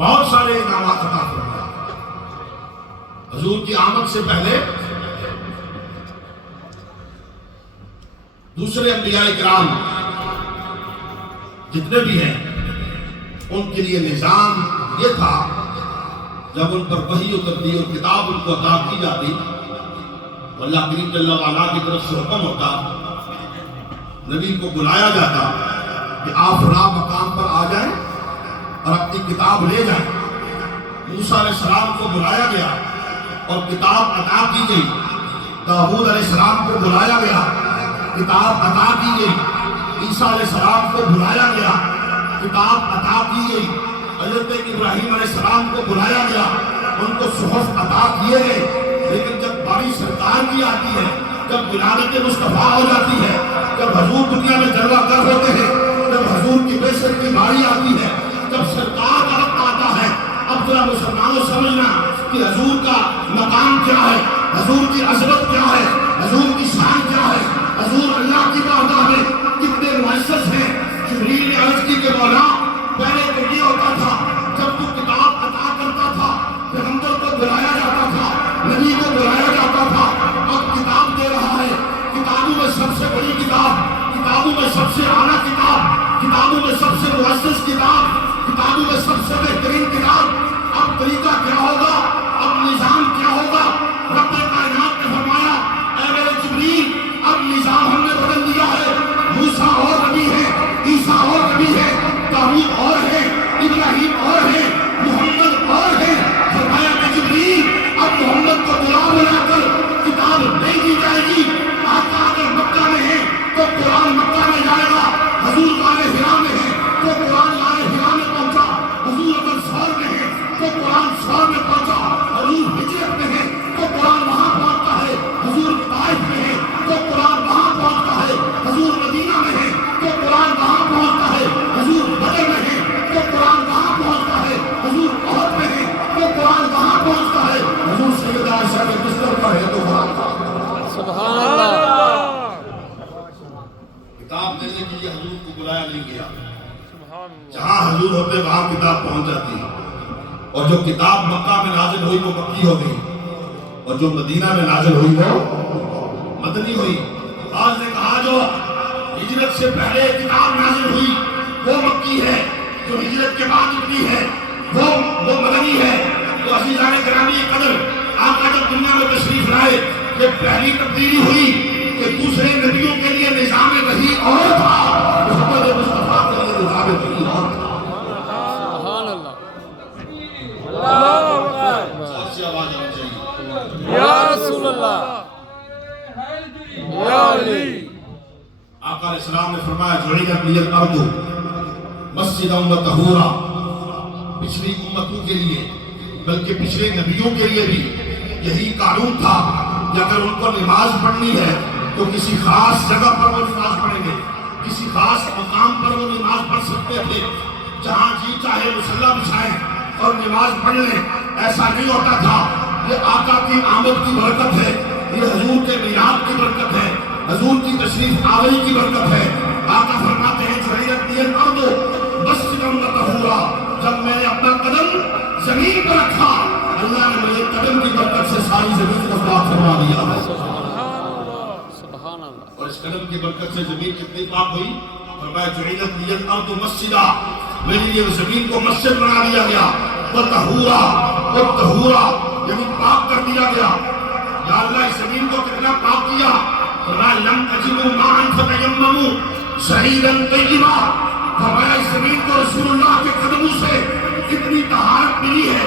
بہت سارے انعامات عطا فرمائے۔ حضور کی آمد سے پہلے دوسرے انبیاء کرام جتنے بھی ہیں ان کے لیے نظام یہ تھا، جب ان پر وحی اترتی اور کتاب ان کو عطا کی جاتی تو اللہ کریم جل وعلا کی طرف سے حکم ہوتا، نبی کو بلایا جاتا کہ آپ فلاں مقام پر آ جائیں اور اپنی کتاب لے جائیں۔ موسیٰ علیہ السلام کو بلایا گیا اور کتاب عطا کی گئی۔ داؤد علیہ السلام کو بلایا گیا، کتاب عطا کی گئی۔ عیسیٰ علیہ السلام کو بلایا گیا، کتاب عطا کی گئی۔ حضرت ابراہیم علیہ السلام کو بلایا گیا، ان کو صحف عطا کیے گئے۔ لیکن جب باری سرکار کی آتی ہے، جب ولادت مصطفیٰ ہو جاتی ہے، جب حضور دنیا میں جلوہ گر ہوتے ہیں، جب حضور کی بعثت کی باری آتی ہے، جب سرکار کا وقت آتا ہے، اب ذرا مسلمانوں سمجھنا کہ حضور کا مقام کیا ہے، حضور کی عظمت کیا ہے، حضور کی شان کیا ہے، حضور اللہ کی بارگاہ میں کتنے معزز ہیں۔ جبریل نے عرض کی کہ مولا پہلے تو یہ ہوتا تھا جب تو کتاب عطا کرتا تھا، پیغمبر کو بلایا جاتا تھا، نبی کو بلایا جاتا تھا، اب کتاب دے رہا ہے۔ کتابوں میں سب سے بڑی کتاب، کتابوں میں سب سے اعلیٰ کتاب، کتابوں میں سب سے معزز کتاب، کتابوں میں سب سے بہترین کتاب۔ اب طریقہ کیا ہوگا، اب نظام کیا ہوگا؟ رب کائنات نے فرمایا اے میرے جبریل اب نظام ہم نے بدل دیا ہے۔ موسیٰ اور نبی ہے، عیسیٰ اور نبی ہے، داؤد اور ہے، ابراہیم اور ہے، محمد اور ہے۔ فرمایا کہ جبریل اب محمد کو بلا کر کتاب نہیں دی جائے گی۔ آقا اگر مکہ میں ہے تو قرآن مکہ میں جائے گا، حضور غار حرا میں ہے تو قرآن غار حرا میں پہنچا، حضور اگر سور میں ہے تو قرآن سور میں پہنچا، حضور ہجرت میں ہے تو قرآن وہاں پہنچتا ہے، حضور طائف میں ہے تو قرآن وہاں پہنچتا ہے، حضور مدینہ میں ہے تو قرآن وہاں پہنچتا ہے، حضور بدر میں ہے تو قرآن وہاں پہنچتا ہے، حضور احد میں ہے تو قرآن وہاں پہنچتا ہے، حضور سیدہ عائشہ کے بستر پر ہے تو قرآن سبحان اللہ۔ کتاب دینے کے لیے حضور کو بلایا نہیں گیا، جہاں حضور ہوتے وہاں کتاب پہنچ جاتی، اور جو کتاب مکہ میں نازل ہوئی وہ مکی ہو گئی، اور جو مدینہ میں نازل ہوئی وہ مدنی ہوئی۔ بعض نے کہا جو ہجرت سے پہلے کتاب نازل ہوئی وہ مکی ہے، جو ہجرت کے بعد اتری ہے وہ مدنی ہے۔ تو عزیزان گرامی قدر، آقا جب دنیا میں تشریف لائے، یہ پہلی تبدیلی ہوئی کہ دوسرے نبیوں کے لیے نظام وحی اور تھا، محمد مصطفیٰ کے لیے نظام وحی اور تھا۔ سبحان اللہ، اللہ اکبر، سے آواز آنی چاہیے، یا رسول اللہ، یا علی۔ آقا علیہ السلام نے فرمایا جعلت لی الارض مسجدا و طہورا، پچھلی امتوں کے لیے بلکہ پچھلے نبیوں کے لیے بھی یہی قانون تھا کہ اگر ان کو نماز پڑھنی ہے تو کسی خاص جگہ پر وہ نماز پڑھیں گے، کسی خاص مقام پر وہ نماز پڑھ سکتے تھے، جہاں جی چاہے مصلی بچھائیں اور نماز پڑھ لیں۔ ایسا نہیں ہوتا تھا۔ یہ آقا کی آمد کی برکت ہے، یہ حضور کے میلاد کی برکت ہے، حضور کی تشریف آوری کی برکت ہے۔ آقا فرماتے ہیں جعلت لی الارض مسجدا و طہورا، جب میں نے اپنا قدم زمین پر رکھا اللہ نے مجھے قدم کی برکت سے ساری زمین کو پاک فرما دیا ہے۔ سبحان اللہ۔ اور اس قدم کی برکت سے زمین کتنی پاک ہوئی؟ فرمایا جعلت لی الارض مسجدا، میرے لیے زمین کو مسجد بنا دیا گیا، وطہورا، اور طہورا یعنی پاک کر دیا گیا۔ یا اللہ اس زمین کو کتنا پاک کیا؟ فرمایا لم تجدوا ماء فتیمموا صعیدا طیبا، فرمایا اس زمین کو رسول اللہ کے قدموں سے اتنی طہارت ملی ہے،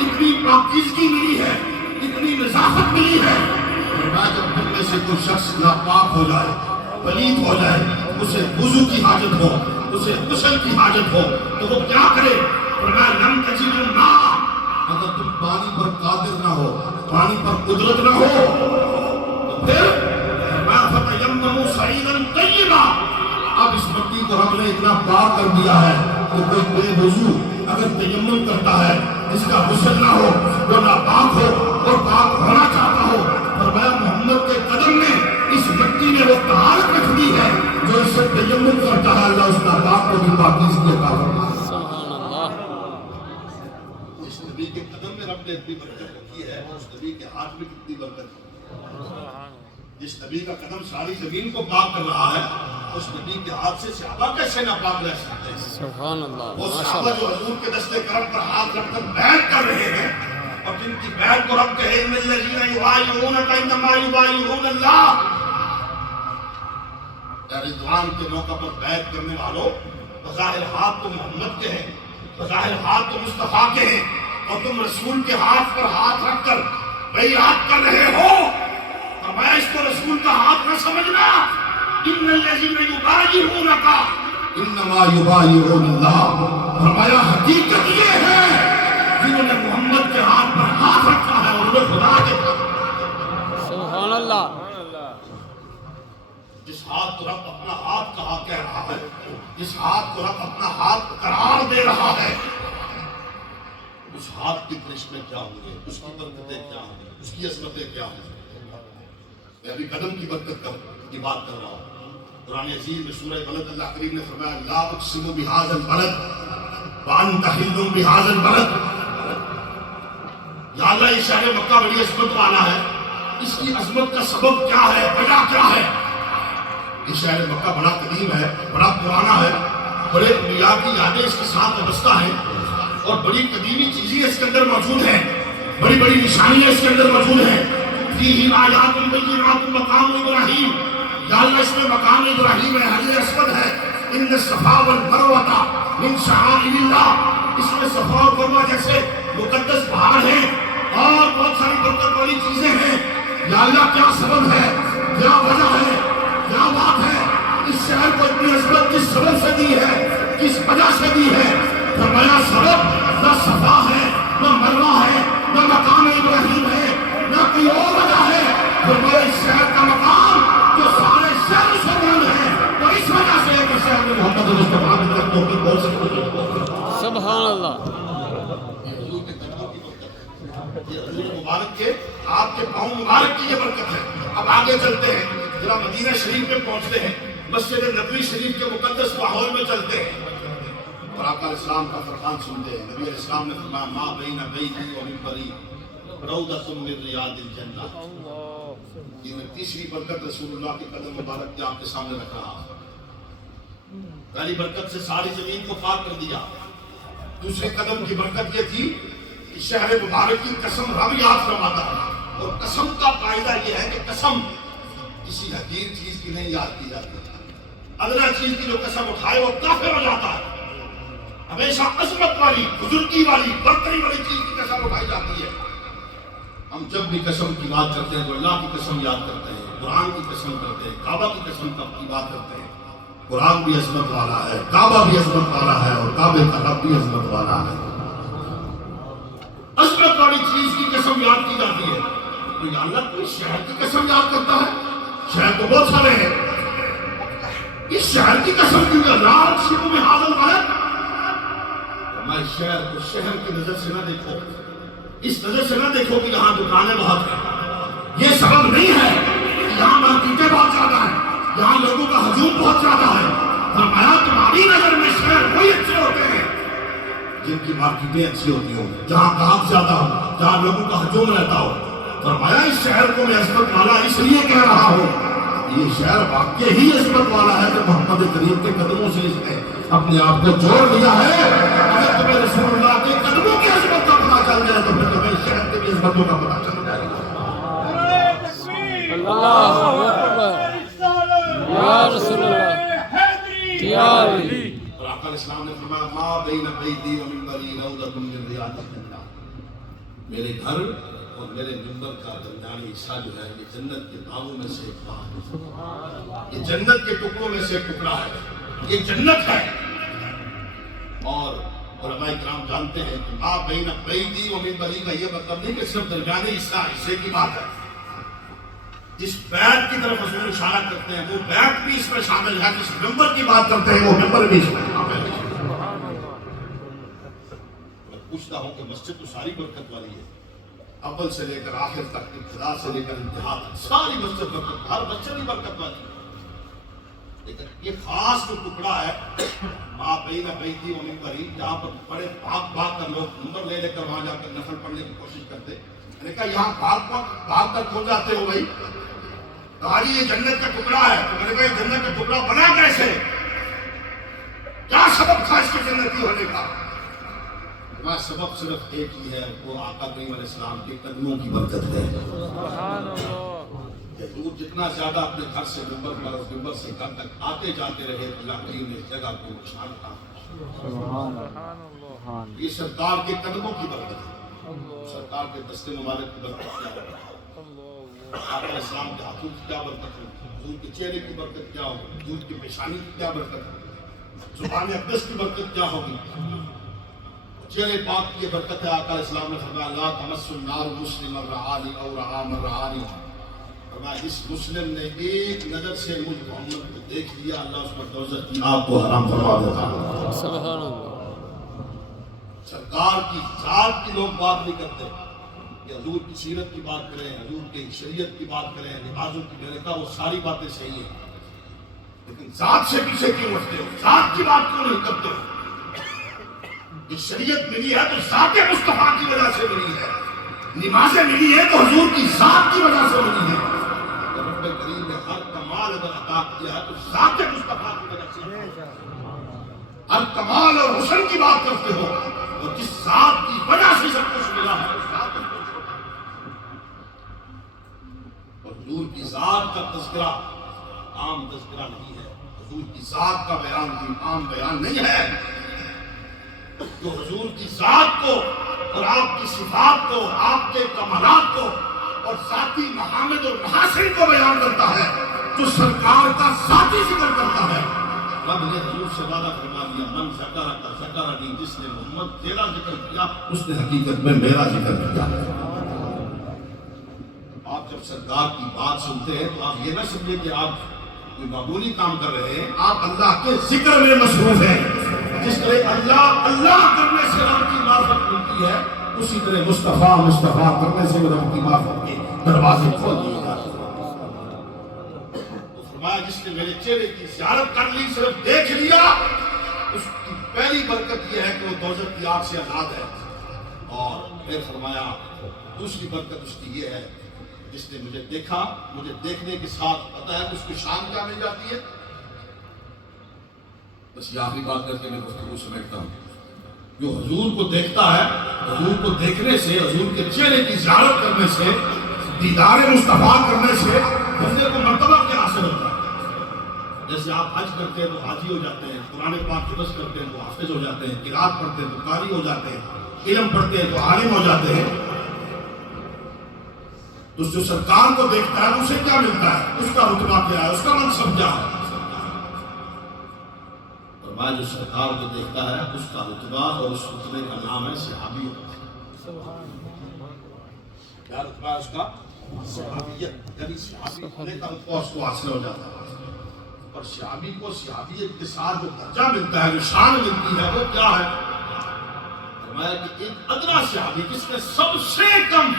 اتنی پاکیزگی ملی ہے، اتنی نظافت ملی ہے۔ فرمایا جب تم میں سے کوئی شخص ناپاک ہو جائے، پلید ہو جائے، اسے وضو کی حاجت ہو، اسے غسل کی حاجت ہو تو وہ کیا کرے؟ فرمایا لم تجدوا ماء، اگر تم پانی پر قادر نہ ہو، پانی پر قدرت نہ ہو تو پھر فرمایا فتیمموا صعیدا طیبا، اب اس مٹی کو رب نے اتنا پاک کر دیا ہے کہ کوئی بے وضو اگر تیمم کرتا ہے، جس کا غسل نہ ہو، وہ ناپاک ہو اور پاک ہونا چاہتا ہو، فرمایا محمد کے قدم میں اس مٹی نے وہ طہارت رکھ دی ہے، جو اس سے تیمم کرتا ہے اللہ اس ناپاک کو بھی پاکیزگی عطا فرماتا ہے۔ سبحان اللہ۔ رب نے اتنی برکت رکھی ہے اس نبی کے ہاتھ میں کتنی برکت ہے. جس نبی کا قدم ساری زمین کو پاک کر رہا ہے اس نبی کے ہاتھ سے صحابہ کیسے ناپاک رہ سکتے ہیں؟ سبحان اللہ. وہ صحابہ جو حضور کے دست کرم پر ہاتھ رکھ کر بیعت کر رہے ہیں اور جن کی بیعت کو رب کہے ان الذین یبایعونک انما یبایعون اللہ. رضوان کے موقع پر بیعت کرنے والوں بظاہر ہاتھ تو محمد کے ہیں, بظاہر ہاتھ تو مصطفیٰ کے ہیں, اور تم رسول کے ہاتھ پر ہاتھ رکھ کر بیعت کر رہے ہو. فرمایا اس کو رسول کا ہاتھ نہ سمجھنا. ان الذین یبایعونک انما یبایعون اللہ. فرمایا حقیقت یہ ہے جنہوں نے محمد کے ہاتھ پر ہاتھ رکھا ہے اور وہ خدا کے سبحان اللہ. جس ہاتھ کو رب اپنا ہاتھ کہا کہہ رہا ہے, جس ہاتھ کو رب اپنا ہاتھ قرار دے رہا ہے, اس ہاتھ کے کرشمے کیا ہوں گے, اس کی برکتیں کیا ہوں گی, اس کی عظمتیں کیا ہوں گی. میں ابھی قدم کی برکت کی بات کر رہا ہوں. قرآن عزیز میں سورہ بلد اللہ کریم نے فرمایا لا اقسم بہذا البلد وانت حل بہذا البلد. یا اللہ یہ شہر مکہ بڑی عظمت والا ہے, اس کی عظمت کا سبب کیا ہے, وجہ کیا ہے؟ یہ شہر مکہ بڑا قدیم ہے, بڑا پرانا ہے, بڑے انبیاء کی یادیں اس کے ساتھ وابستہ ہیں اور بڑی قدیمی چیزیں اس کے اندر موجود ہیں, بڑی بڑی نشانیاں اس کے اندر موجود ہیں. فیہ آیات بینات مقام ابراہیم. یا اللہ اس میں مقام ابراہیم ہے, حجر اسود ہے. ان الصفا والمروہ من شعائر اللہ. اس میں صفا اور مروہ جیسے مقدس پہاڑ ہیں اور بہت ساری برکت والی چیزیں ہیں. یا اللہ کیا سبب ہے, کیا وجہ ہے, کیا بات ہے؟ اس شہر کو اتنی عظمت کس سبب سے دی ہے, کس وجہ سے دی ہے؟ فرمایا سبب نہ صفا ہے, نہ مروہ ہے, نہ مقام ابراہیم ہے, نہ کوئی اور وجہ ہے. فرمایا اس شہر کا مقام جو سارے شہر سے بلند ہے وہ اس وجہ سے ہے کہ شہر میں محمد مصطفیٰ کی طرف توقع بول سکتے. سبحان اللہ. یہ حضور کے قدموں کی برکت ہے, یہ حضور مبارک کے آپ کے پاؤں مبارک کی یہ برکت ہے. اب آگے چلتے ہیں, ذرا مدینہ شریف میں پہنچتے ہیں, مسجد نبوی شریف کے مقدس ماحول میں چلتے ہیں اور آقا علیہ السلام کا فرمان سنتے ہیں. نبی علیہ السلام نے فرمایا ما بین بیتی و منبری روضۃ من ریاض الجنہ. یہ میں تیسری برکت رسول اللہ کے قدم مبارک کے آپ کے سامنے رکھ رہا ہوں. پہلی برکت سے ساری زمین کو پاک کر دیا. دوسرے قدم کی برکت یہ تھی کہ شہر مبارک کی قسم رب یاد فرماتا ہے, اور قسم کا فائدہ یہ ہے کہ قسم کسی حقیر چیز کی نہیں یاد کی جاتی. ادنا چیز کی جو قسم اٹھائے وہ کافر ہو جاتا ہے. ہمیشہ عظمت والی, بزرگی والی, برتری والی چیز کی قسم اٹھائی جاتی ہے. ہم جب بھی قسم کی بات کرتے ہیں تو اللہ کی قسم یاد کرتے ہیں, قرآن کی قسم کرتے ہیں, کعبہ کی قسم کی بات کرتے ہیں. قرآن بھی عظمت والا ہے, کعبہ بھی عظمت والا ہے, اور کعبے کا رب بھی عظمت والا ہے. عظمت والی چیز کی قسم یاد کی جاتی ہے. تو یا اللہ کوئی شہر کی قسم یاد کرتا ہے؟ شہر تو بہت سارے ہیں, اس شہر کی قسم کیوں کہ لا اقسم بہذا البلد. میں شہر کو شہر کی نظر سے نہ دیکھو, اس نظر سے نہ دیکھو کہ یہاں دکانیں بہت ہیں. یہ سبب نہیں ہے کہ یہاں مارکیٹیں بہت زیادہ ہیں, یہاں لوگوں کا ہجوم بہت زیادہ ہے. فرمایا تمہاری نظر میں شہر وہی اچھے ہوتے ہیں جن کی مارکیٹیں اچھی ہوتی ہوں, جہاں گاہک زیادہ ہو, جہاں لوگوں کا ہجوم رہتا ہو. فرمایا اس شہر کو میں عظمت والا اس لیے کہہ رہا ہوں, یہ شہر واقعی ہی عظمت والا ہے کہ محمد کریم کے قدموں سے اس نے اپنے آپ کو جوڑ لیا ہے. اگر تمہیں رسول اللہ کے قدموں کی عظمت کا پتہ چل جائے تو پھر تمہیں اس شہر کی بھی عظمتوں کا پتہ چل جائے گا. اللہ اکبر. یا رسول اللہ, یا علی. اور آقا علیہ السلام نے فرمایا ما بین بیتی و منبری روضۃ من ریاض الجنہ. میرے گھر اور میرے منبر کا درمیانی حصہ جو ہے یہ جنت کے باغوں میں سے ایک باغ ہے, یہ جنت کے ٹکڑوں میں سے ایک ٹکڑا ہے, یہ جنت ہے. اور علماء کرام جانتے ہیں کہ ما بین بیتی و منبری کا یہ مطلب نہیں کہ صرف درمیانی حصے کی بات ہے. جس بیت کی طرف حضور اشارہ کرتے ہیں وہ بیت بھی اس میں شامل ہے, جس منبر کی بات کرتے ہیں وہ منبر بھی اس میں شامل ہے. میں پوچھتا ہوں کہ مسجد تو ساری برکت والی ہے, اول سے لے کر آخر تک, ابتدا سے لے کر انتہا تک ساری مسجد برکت, ہر مسجد ہی برکت والی. لیکن یہ خاص جو ٹکڑا ہے ماں بین بیتی و منبری، جہاں پر بڑے بھاگ کر لوگ منبر لے کر وہاں جا کر نفل پڑھنے کی کوشش کرتے، میں نے کہا یہاں بھاگ کر کھو جاتے ہو بھائی؟ کہا یہ جنت کا ٹکڑا ہے۔ تو میں نے کہا یہ جنت کا ٹکڑا بنا کیسے؟ کیا سبب تھا اس کے جنتی ہونے کا؟ ہمارا سبب صرف ایک ہی ہے، وہ آقا کریم علیہ السلام کے قدموں کی برکت ہے۔ سبحان اللہ، حضور جتنا زیادہ اپنے گھر سے ممبر سے گھر تک آتے جاتے رہے، اللہ کریم نے اس جگہ کو نشان تھا۔ سبحان اللہ، یہ سرکار کے قدموں کی برکت ہے، سرکار کے دست مبارک کی برکت کیا ہے، آقا علیہ السلام کے ہاتھوں کی کیا برکت ہے، حضور کے چہرے کی برکت کیا ہوگی، حضور کی پیشانی کی کیا برکت ہے، زبان اقدس کی برکت کیا ہوگی، چہرے پاک کی برکت ہے۔ آقا علیہ السلام نے فرمایا لا تمس النار مسلم الرعانی او رعا من رعانی، فرمایا اس مسلم نے ایک نظر سے مجھ محمد کو دیکھ لیا، اللہ اس پر دوزخ کی آگ کو حرام فرما دیتا ہے۔ سبحان اللہ، سرکار کی ذات کی لوگ بات نہیں کرتے کہ حضور کی سیرت کی بات کریں، حضور کی شریعت کی بات کریں، نمازوں کی، میں نے کہا وہ ساری باتیں صحیح ہیں، لیکن ذات سے پیچھے کیوں ہٹتے ہو؟ ذات کی بات کیوں نہیں کرتے ہو؟ یہ شریعت ملی ہے تو ذات مصطفیٰ کی وجہ سے ملی ہے، نمازیں ملی ہے تو حضور کی ذات کی وجہ سے ملی ہے۔ رب کریم نے ہر کمال اگر عطا کیا ہے تو ذات مصطفیٰ کی وجہ سے، ہر کمال اور حسن کی بات کرتے ہو اور جس ذات کی وجہ سے سب کچھ ملا ہے اس ذات کو، اور حضور کی ذات کا تذکرہ عام تذکرہ نہیں ہے، حضور کی ذات کا بیان بھی عام بیان نہیں ہے۔ جو حضور کی ذات کو اور آپ کی صفات کو، آپ کے کمالات کو اور ذاتی محامد اور محاسن کو بیان کرتا ہے، جو سرکار کا ذاتی ذکر کرتا ہے، رب نے حضور سے وعدہ فرما دیا من ذکرک ذکرنی، جس نے محمد تیرا ذکر کیا اس نے حقیقت میں میرا ذکر کیا۔ آپ جب سرکار کی بات سنتے ہیں تو آپ یہ نہ سمجھے کہ آپ کوئی معمولی کام کر رہے ہیں، آپ اللہ کے ذکر میں مصروف ہیں۔ جس طرح اللہ اللہ کرنے سے رب کی معرفت ملتی ہے، اسی طرح مصطفیٰ مصطفیٰ کرنے سے رب کی معرفت کے دروازے کھول دیے جاتے ہیں۔ تو فرمایا جس نے میرے چہرے کی زیارت کر لی، صرف دیکھ لیا، اس کی پہلی برکت یہ ہے کہ وہ دوزخ کی آگ سے آزاد ہے، اور پھر فرمایا دوسری برکت اس کی یہ ہے جس نے مجھے دیکھا، مجھے دیکھنے کے ساتھ پتہ ہے اس کی شان کیا مل جاتی ہے۔ بس یہ آخری بات کر کے میں گفتگو سمیٹتا ہوں، جو حضور کو دیکھتا ہے، حضور کو دیکھنے سے، حضور کے چہرے کی زیارت کرنے سے، دیدار مصطفیٰ کرنے سے بندے کو مرتبہ کیا حاصل ہوتا ہے؟ جیسے آپ حج کرتے ہیں تو حاجی ہو جاتے ہیں، قرآن پاک حفظ کرتے ہیں تو حافظ ہو جاتے ہیں، قرات پڑھتے ہیں تو قاری ہو جاتے ہیں، علم پڑھتے ہیں تو عالم ہو جاتے ہیں۔ تو جو سرکار کو دیکھتا ہے اسے کیا ملتا ہے؟ اس کا رتبہ کیا ہے؟ اس کا منصب کیا ہے؟ فرمایا جو سرکار کو دیکھتا ہے اس کا رتبہ اور اس رتبے کا نام ہے صحابی۔ کیا رتبہ ہے اس کا؟ صحابیت، یعنی صحابی ہونے کا رتبہ اس کو حاصل ہو جاتا ہے۔ اور صحابی کو صحابیت کے ساتھ جو درجہ ملتا ہے، جو شان ملتی ہے، وہ کیا ہے؟ فرمایا کہ ایک ادنا صحابی جس نے سب سے کم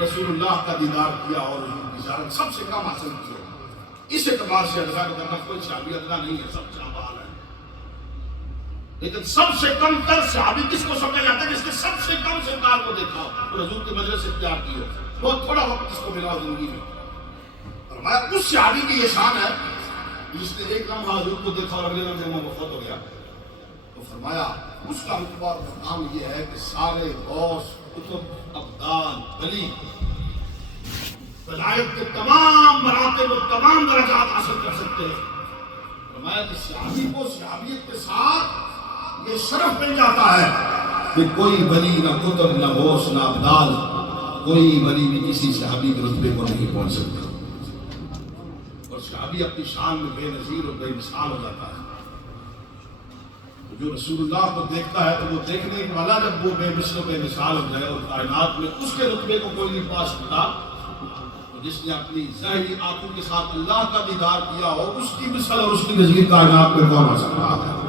رسول اللہ کا دیدار کیا اور حضور کی زیارت سب سے کم حاصل کی ہے، اس اعتبار سے ادنا کو کرنا کوئی صحابی ادنا نہیں ہے، سب جامعال ہے۔ لیکن سب سے کم تر صحابی کس کو سمجھا جاتا ہے؟ جس نے سب سے کم سرکار کو دیکھا اور حضور کے مجلس سے پیار کی ہو، بہت تھوڑا وقت جس کو ملا ہو زندگی میں۔ فرمایا اس صحابی کی یہ شان ہے جس نے ایک لمحہ حضور کو دیکھا اور اگلے لمحے وہ وفات ہو گیا۔ تو فرمایا اس کا رتبہ اور مقام یہ ہے کہ سارے غوث، قطب، ابدال، ولی ولایت کے تمام مراتب اور تمام درجات حاصل کر سکتے ہیں۔ فرمایا کہ صحابی کو صحابیت کے ساتھ یہ شرف مل جاتا ہے کہ کوئی ولی نہ قطب نہ غوث نہ ابدال، کوئی ولی بھی کسی صحابی کے رتبے کو نہیں پہنچ سکتا، اور صحابی اپنی شان میں بے نظیر اور بے مثال ہو جاتا ہے۔ جو رسول اللہ کو دیکھتا ہے تو وہ دیکھنے والا جب وہ بے مثل و بے مثال ہو جائے اور کائنات میں اس کے رتبے کو کوئی نہیں پا سکتا، تو جس نے اپنی ظاہری آنکھوں کے ساتھ اللہ کا دیدار کیا ہو اس کی مثل اور اس کی نظیر کائنات میں کون آ سکتا ہے؟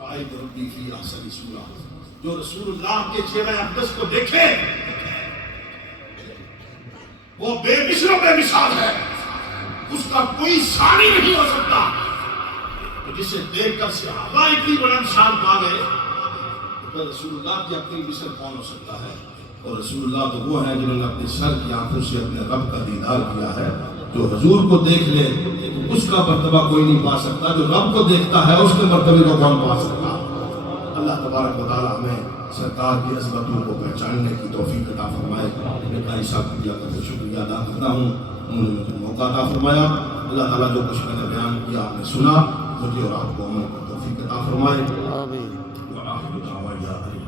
رأیت ربی فی احسن صورۃ، جو رسول اللہ کے چہرہ اقدس کو دیکھے وہ بے مثل و بے مثال ہے، اس کا کوئی ثانی نہیں ہو سکتا۔ تو جسے دیکھ کر صحابہ اتنی بلند شان پا گئے، تو پھر رسول اللہ کی اپنی مثل کون ہو سکتا ہے؟ اور رسول اللہ تو وہ ہیں جنہوں نے اپنی سر کی آنکھوں سے اپنے رب کا دیدار کیا ہے۔ جو حضور کو دیکھ لے تو اس کا مرتبہ کوئی نہیں پا سکتا، جو رب کو دیکھتا ہے اس کے مرتبے کو کون پا سکتا؟ اللہ تبارک و تعالی ہمیں سرکار کی عظمتوں کو پہچاننے کی توفیق عطا فرمائے۔ میں قاری صاحب کا شکریہ ادا کرتا ہوں، انہوں نے مجھے موقع عطا فرمایا۔ اللہ تعالیٰ جو کچھ میں نے بیان کیا آپ نے سنا، مجھے اور آپ کو عمل کی توفیق عطا فرمائے۔ آمین۔ وآخر دعوانا